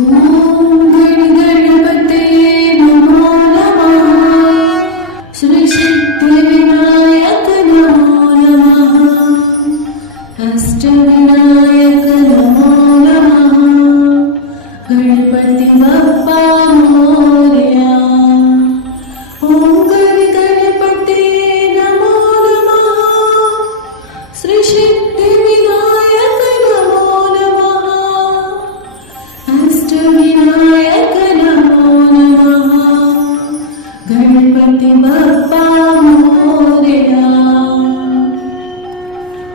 ॐ गणपते नमो नमः। श्री सिद्धिविनायक नमो नमः। अष्टविनायक नमो नमः। गणपति बप्पा मोरया। ॐ गणपते नमो नमः। श्री सिद्धिविनायक नमो नमः। अष्टविनायक नमो नमः। गणपति बप्पा मोरया।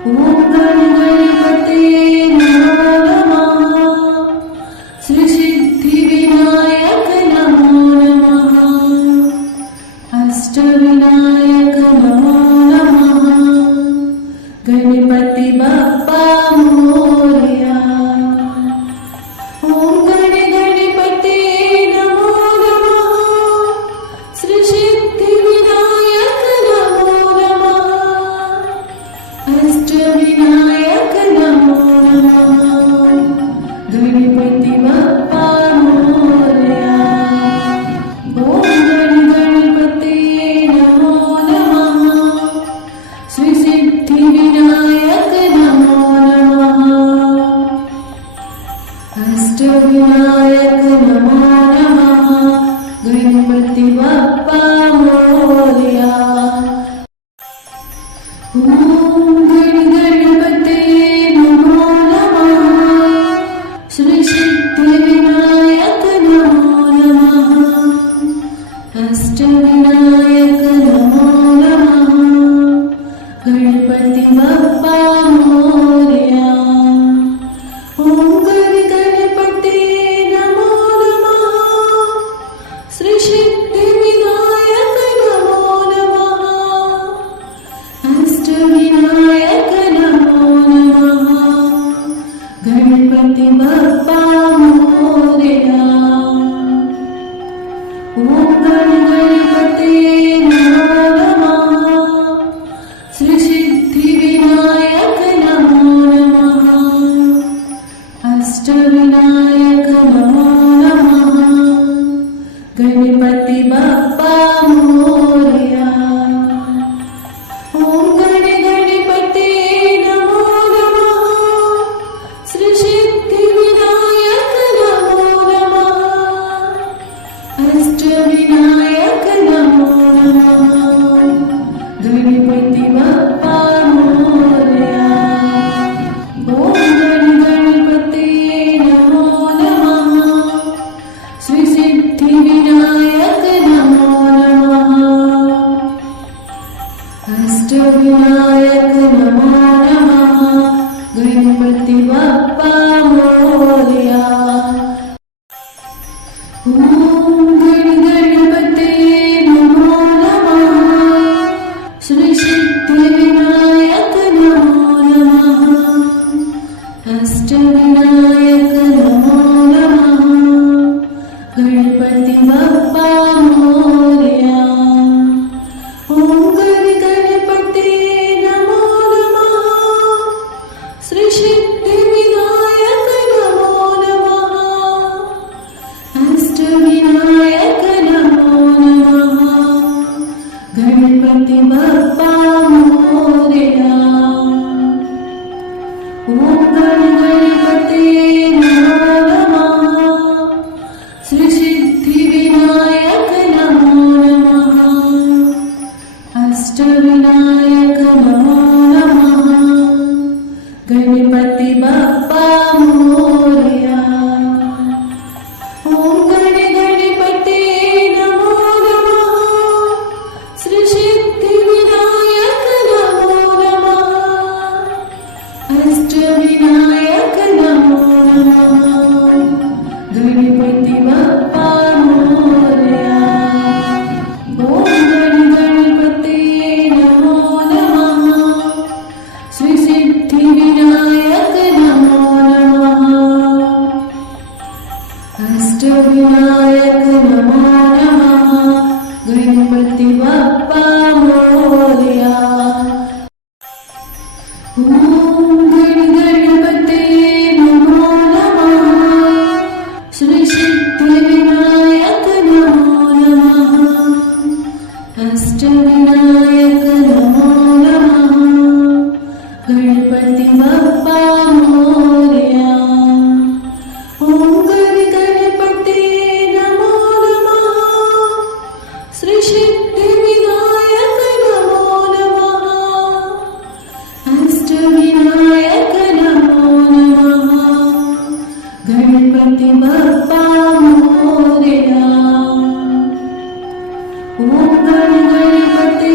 ॐ गणपते नमो नमः। श्री सिद्धिविनायक नमो नमः। अष्टविनायक नमो नमः। गणपति बप्पा मोरया। ॐ गणपते नमो नमः। श्री सिद्धिविनायक नमो नमः। अष्टविनायक नमो नमः। गणपति बप्पा मोरया। ॐ गणपते नमो नमः। श्री सिद्धिविनायक नमो नमः। अष्टविनायक नमो नमः। गणपति बप्पा मोरया। ॐ गणपते नमो नमः। श्री सिद्धिविनायक नमो नमः। अष्टविनायक नमो नमः। गणपति बप्पा मोरया। ॐ गणपते नमो नमः। श्री सिद्धिविनायक नमो नमः। अष्टविनायक नमो नमः। गणपति बप्पा मोरया। ॐ गणपते नमो नमः। श्री सिद्धिविनायक नमो नमः। अष्टविनायक नमो नमः। गणपति बप्पा मोरया। ॐ गणपते नमो नमः। श्री सिद्धिविनायक नमो नमः। अष्टविनायक नमो नमः। गणपति बप्पा मोरया। ॐ गणपते नमो नमः। श्री सिद्धिविनायक नमो नमः। अष्टविनायक नमो नमः। गणपति बप्पा मोरया। ॐ गणपते नमो नमः। श्री सिद्धिविनायक नमो नमः। अष्टविनायक नमो नमः। गणपति बप्पा मोरया। ॐ गणपते नमो नमः। श्री सिद्धिविनायक नमो नमः। अष्टविनायक नमो नमः। गणपति बप्पा मोरया। ॐ गणपते नमो नमः। श्री सिद्धिविनायक नमो नमः। अष्टविनायक नमो नमः। गणपति बप्पा मोरया। ॐ गणपते नमो नमः। श्री सिद्धिविनायक नमो नमः। अष्टविनायक नमो नमः। गणपति बप्पा मोरया। ॐ गणपते नमो नमः। श्री सिद्धिविनायक नमो नमः। अष्टविनायक नमो नमः। गणपति बप्पा मोरया। ॐ गणपते नमो नमः। गणपती बाप्पा मोरया. ओम गणपते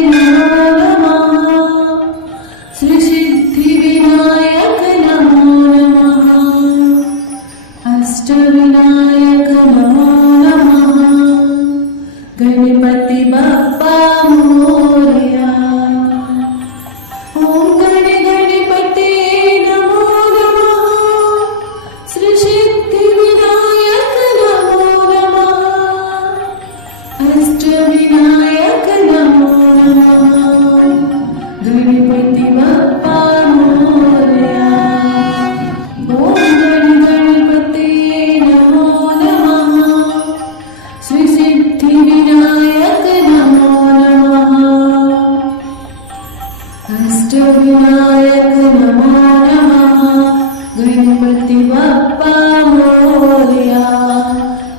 नमो नमः. श्री सिद्धिविनायक नमो नमः. अष्टविनायक नमो नमः. गणपती बाप्पा मोरया. ओम गणपते नमो नमः. श्री सिद्धिविनायक नमो नमः. अष्टविनायक नमो नमः. गणपती बाप्पा मोरया. ओम गणपते नमो नमः. श्री सिद्धिविनायक नमो नमः. अष्टविनायक नमो नमः. गणपती बाप्पा मोरया.